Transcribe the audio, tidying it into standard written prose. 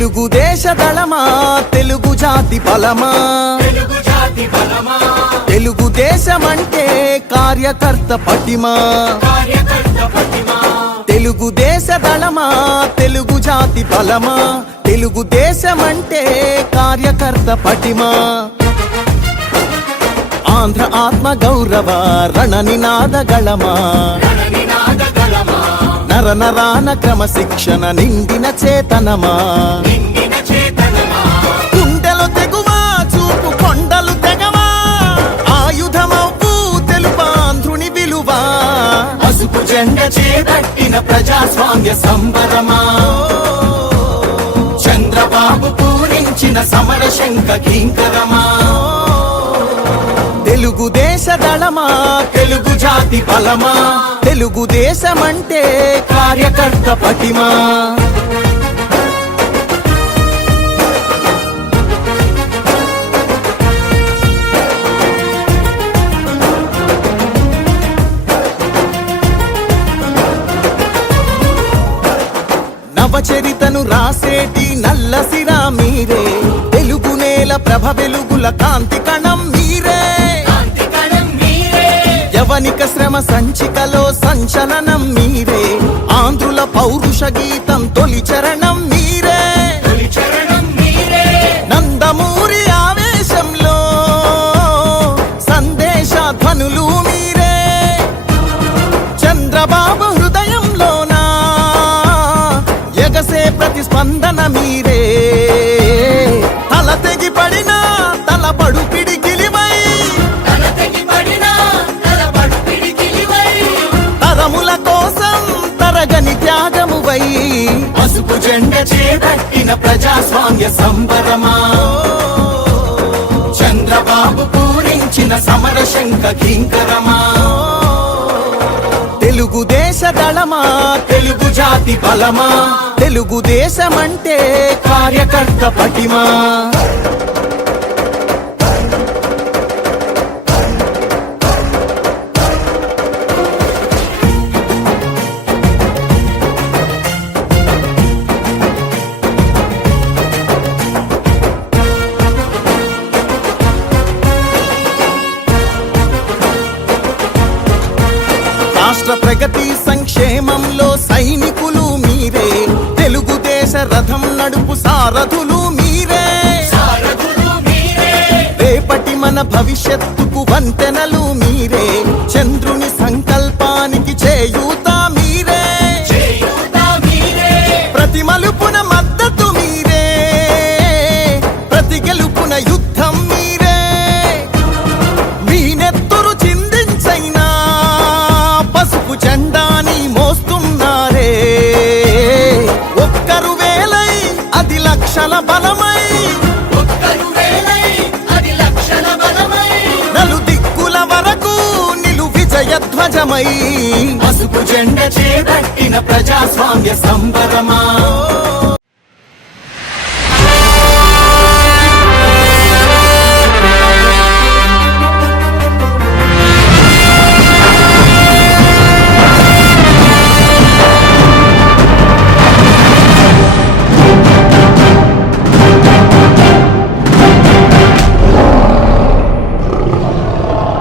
తెలుగుదేశ దళమా తెలుగు జాతి బలమా తెలుగుదేశమంటే కార్యకర్త పటిమా తెలుగుదేశ దళమా తెలుగు జాతి బలమా తెలుగుదేశమంటే కార్యకర్త పటిమా ఆంధ్ర ఆత్మ గౌరవ రణనినాద గళమా నర నరాన క్రమశిక్షణ నిండిన చేతనమా గుండెలు తెగువా చూపు కొండలు తెగవా ఆయుధమవ్వు తెలుపాంధ్రుని విలువా పసుపు జెండ చేపట్టిన ప్రజాస్వామ్య సంబరమా చంద్రబాబు పూరించిన సమర శంఖ కింకరమా తెలుగుదేశ దళమా తెలుగు జాతి బలమా తెలుగుదేశమంటే కార్యకర్త పటిమా నవచరితను రాసేటి నల్లసిరా మీరే తెలుగు నేల ప్రభ వెలుగుల కాంతి కణం మీరే యవనిక శ్రమ సంచికలో సంచలనం మీరే ఆంధ్రుల పౌరుష గీతం తొలి చరణం మీరే నందమూరి ఆవేశంలో సందేశ ధ్వనులు మీరే చంద్రబాబు హృదయంలోనా ఎగసే ప్రతిస్పందన మీరే తల తెగి పడిన తలపడు పిడికిలివై తరముల కోసం తరగని త్యాగమువై పసుపు జెండ చేపట్టిన ప్రజాస్వామ్య సంబరమా చంద్రబాబు పూరించిన సమర శంఖ కింకరమా తెలుగుదేశ దళమా తెలుగు జాతి బలమా తెలుగుదేశమంటే కార్యకర్త పటిమా రాష్ట్ర ప్రగతి సంక్షేమంలో సైనికులు మీరే తెలుగుదేశ రథం నడుపు సారథులు మీరే రేపటి మన భవిష్యత్తుకు వంతెనలు మీరే చంద్రుని సంకల్పానికి చేయూత మీరే ప్రతి మలుపున మద్దతు మీరే ప్రతి గెలుపున యుద్ధం మీరే మీ నెత్తురు చిందించైనా పసుపు జెండాని మోస్తున్నారే ఒక్కరు వేలై అది లక్షల బలమై నలు దిక్కుల వరకు నిలు విజయ ధ్వజమై పసుపు జెండ చేపట్టిన ప్రజాస్వామ్య సంబరమా